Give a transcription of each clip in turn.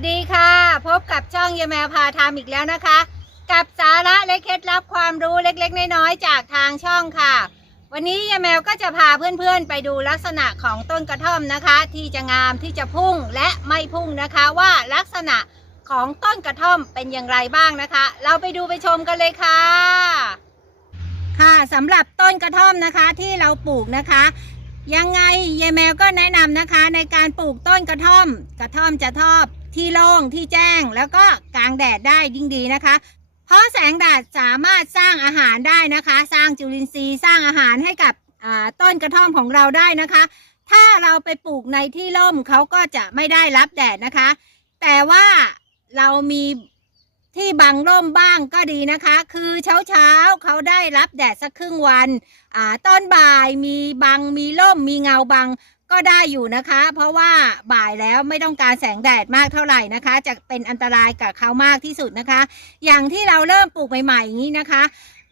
วัสดีค่ะ พบกับช่องยายแมวพาทำอีกแล้วนะคะ กับสาระและเคล็ดลับความรู้เล็กๆ น้อยๆจากทางช่องค่ะ วันนี้ยายแมวก็จะพาเพื่อนๆ ไปดูลักษณะของต้นกระท่อมนะคะ ที่จะงามที่จะพุ่งและไม่พุ่งนะคะว่าลักษณะของต้นกระท่อมเป็นอย่างไรบ้างนะคะ เราไปดูไปชมกันเลยค่ะ ค่ะสำหรับต้นกระท่อมนะคะที่เราปลูกนะคะยังไงยายแมวก็แนะนำนะคะในการปลูกต้นกระท่อม กระท่อมจะชอบ ที่โล่งที่แจ้งแล้วก็กลางแดดได้ยิ่งดีนะคะ เพราะแสงแดดสามารถสร้างอาหารได้นะคะ สร้างจุลินทรีย์สร้างอาหารให้กับต้นกระท่อมของเราได้นะคะ ถ้าเราไปปลูกในที่ร่มเขาก็จะไม่ได้รับแดดนะคะ แต่ว่าเรามีที่บังร่มบ้างก็ดีนะคะ คือเช้าเช้าเขาได้รับแดดสักครึ่งวันอ่าต้นบ่ายมีบังมีร่มมีเงาบัง ได้อยู่นะคะ เพราะว่าบ่ายแล้วไม่ต้องการแสงแดดมากเท่าไหร่นะคะ จะเป็นอันตรายกับเขามากที่สุดนะคะ อย่างที่เราเริ่มปลูกใหม่ๆอย่างนี้นะคะ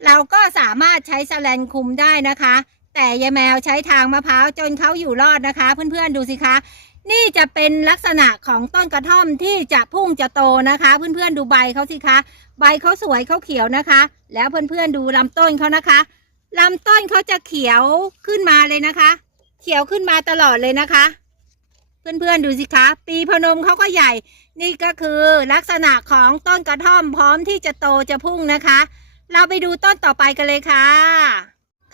เราก็สามารถใช้แสแลนคุมได้นะคะ แต่ยายแมวใช้ทางมะพร้าวจนเขาอยู่รอดนะคะ เพื่อนๆดูสิคะนี่จะเป็นลักษณะของต้นกระท่อมที่จะพุ่งจะโตนะคะ เพื่อนๆดูใบเขาสิคะ ใบเขาสวยเขาเขียวนะคะ แล้วเพื่อนๆดูลำต้นเขานะคะลำต้นเขาจะเขียวขึ้นมาเลยนะคะ เขียวขึ้นมาตลอดเลยนะคะ เพื่อนๆดูสิคะ ปีพนมเขาก็ใหญ่ นี่ก็คือลักษณะของต้นกระท่อมพร้อมที่จะโตจะพุ่งนะคะ เราไปดูต้นต่อไปกันเลยค่ะ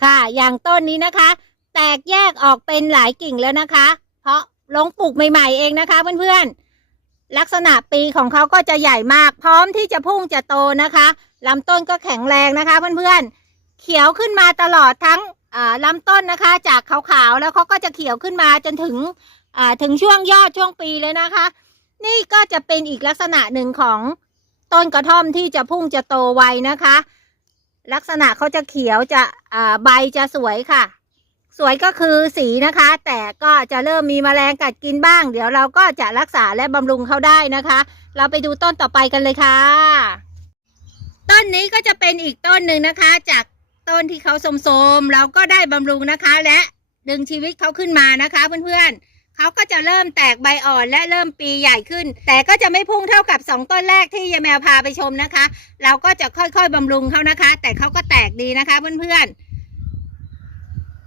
ค่ะ อย่างต้นนี้นะคะ แตกแยกออกเป็นหลายกิ่งแล้วนะคะ เพราะลงปลูกใหม่ๆเองนะคะ เพื่อนๆ ลักษณะปีของเขาก็จะใหญ่มาก พร้อมที่จะพุ่งจะโตนะคะลำต้นก็แข็งแรงนะคะ เพื่อนๆ เขียวขึ้นมาตลอดทั้ง ลำต้นนะคะ จากขาวๆแล้วเขาก็จะเขียวขึ้นมาจนถึงถึงช่วงยอดช่วงปีเลยนะคะ นี่ก็จะเป็นอีกลักษณะหนึ่งของต้นกระท่อมที่จะพุ่งจะโตไวนะคะ ลักษณะเขาจะเขียวจะใบจะสวยค่ะ สวยก็คือสีนะคะ แต่ก็จะเริ่มมีแมลงกัดกินบ้าง เดี๋ยวเราก็จะรักษาและบำรุงเขาได้นะคะ เราไปดูต้นต่อไปกันเลยค่ะ ต้นนี้ก็จะเป็นอีกต้นหนึ่งนะคะจาก ต้นที่เขาโทรมๆเราก็ได้บำรุงนะคะ และดึงชีวิตเขาขึ้นมานะคะ เพื่อนๆเขาก็จะเริ่มแตกใบอ่อนและเริ่มปีใหญ่ขึ้น แต่ก็จะไม่พุ่งเท่ากับสองต้นแรกที่ยายแมวพาไปชมนะคะ เราก็จะค่อยๆบำรุงเขานะคะ แต่เขาก็แตกดีนะคะเพื่อนๆ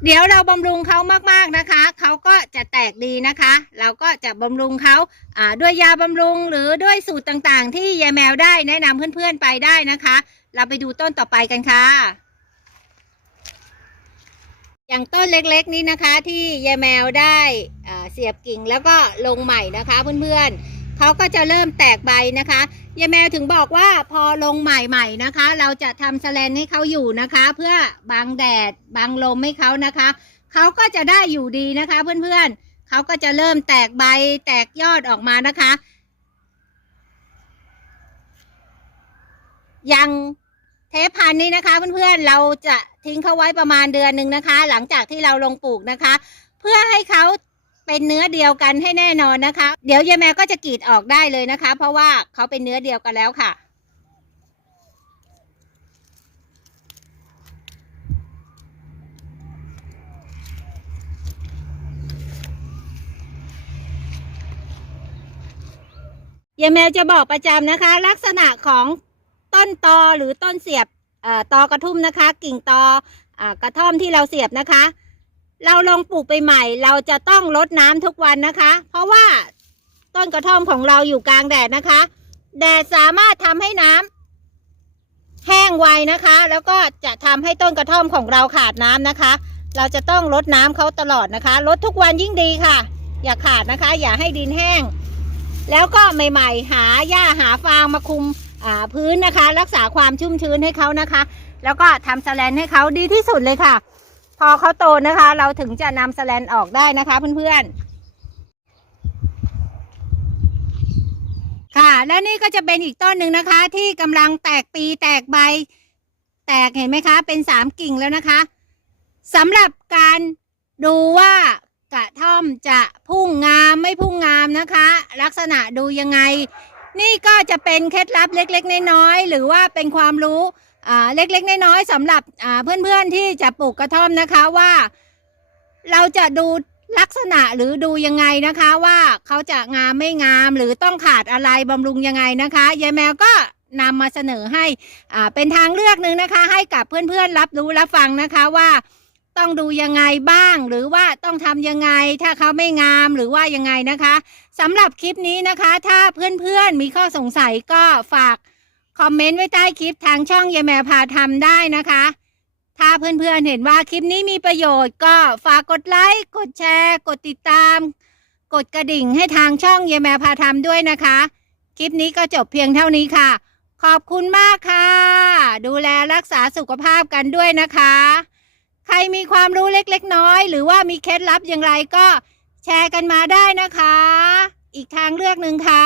เดี๋ยวเราบำรุงเขามากๆนะคะ เขาก็จะแตกดีนะคะ เราก็จะบำรุงเขาอ่าด้วยยาบำรุงหรือด้วยสูตรต่างๆ ที่ยายแมวได้แนะนำเพื่อนๆไปได้นะคะ เราไปดูต้นต่อไปกันค่ะ อย่างต้นเล็กๆนี้นะคะที่ยายแมวได้เสียบกิ่งแล้วก็ลงใหม่นะคะเพื่อนๆเขาก็จะเริ่มแตกใบนะคะยายแมวถึงบอกว่าพอลงใหม่ๆนะคะ เราจะทำแสลนให้เขาอยู่นะคะ เพื่อบังแดดบังลมให้เขานะคะเขาก็จะได้อยู่ดีนะคะเพื่อนๆเขาก็จะเริ่มแตกใบแตกยอดออกมานะคะอย่างเทปพันนี้นะคะเพื่อนๆเราจะ ทิ้งเขาไว้ประมาณเดือนหนึ่งนะคะ หลังจากที่เราลงปลูกนะคะ เพื่อให้เขาเป็นเนื้อเดียวกันให้แน่นอนนะคะ เดี๋ยวยายแมวก็จะกรีดออกได้เลยนะคะ เพราะว่าเขาเป็นเนื้อเดียวกันแล้วค่ะยายแมวจะบอกประจำนะคะ ลักษณะของต้นตอหรือต้นเสียบ ตอกระทุ่มนะคะ กิ่งตออกระท่อมที่เราเสียบนะคะ เราลงปลูกไปใหม่ เราจะต้องรดน้ำทุกวันนะคะ เพราะว่าต้นกระท่อมของเราอยู่กลางแดดนะคะ แดดสามารถทำให้น้ำแห้งไวนะคะ แล้วก็จะทำให้ต้นกระท่อมของเราขาดน้ำนะคะ เราจะต้องรดน้ำเขาตลอดนะคะรดทุกวันยิ่งดีค่ะ อย่าขาดนะคะ อย่าให้ดินแห้ง แล้วก็ใหม่ ๆ หาหญ้าหาฟางมาคุม พื้นนะคะ รักษาความชุ่มชื้นให้เขานะคะ แล้วก็ทำสแลนให้เขาดีที่สุดเลยค่ะ พอเขาโตนะคะ เราถึงจะนำสแลนออกได้นะคะเพื่อนๆค่ะและนี่ก็จะเป็นอีกต้นหนึ่งนะคะ ที่กำลังแตกปีแตกใบ แตกเห็นไหมคะ เป็นสามกิ่งแล้วนะคะสำหรับการดูว่ากระท่อมจะพุ่งงามไม่พุ่งงามนะคะ ลักษณะดูยังไง นี่ก็จะเป็นเคล็ดลับเล็กๆ น้อยๆหรือว่าเป็นความรู้เล็กๆ น้อยๆสำหรับเพื่อนๆที่จะปลูกกระท่อมนะคะว่า เราจะดูลักษณะหรือดูยังไงนะคะว่าเขาจะงามไม่งามหรือต้องขาดอะไรบำรุงยังไงนะคะยายแมวก็นำมาเสนอให้เป็นทางเลือกหนึ่งนะคะ ให้กับเพื่อนๆรับรู้รับฟังนะคะว่า ต้องดูยังไงบ้าง หรือว่าต้องทำยังไง ถ้าเขาไม่งามหรือว่ายังไงนะคะสำหรับคลิปนี้นะคะ ถ้าเพื่อนๆมีข้อสงสัยก็ฝากคอมเมนต์ไว้ใต้คลิปทางช่องยายแมวพาทำได้นะคะ ถ้าเพื่อนๆเห็นว่าคลิปนี้มีประโยชน์ก็ฝากกดไลค์กดแชร์ กดติดตาม กดกระดิ่งให้ทางช่องเยแมพาทำด้วยนะคะ คลิปนี้ก็จบเพียงเท่านี้ค่ะ ขอบคุณมากค่ะ ดูแลรักษาสุขภาพกันด้วยนะคะ ใครมีความรู้เล็กๆน้อย หรือว่ามีเคล็ดลับอย่างไรก็แชร์กันมาได้นะคะ อีกทางเลือกหนึ่งค่ะ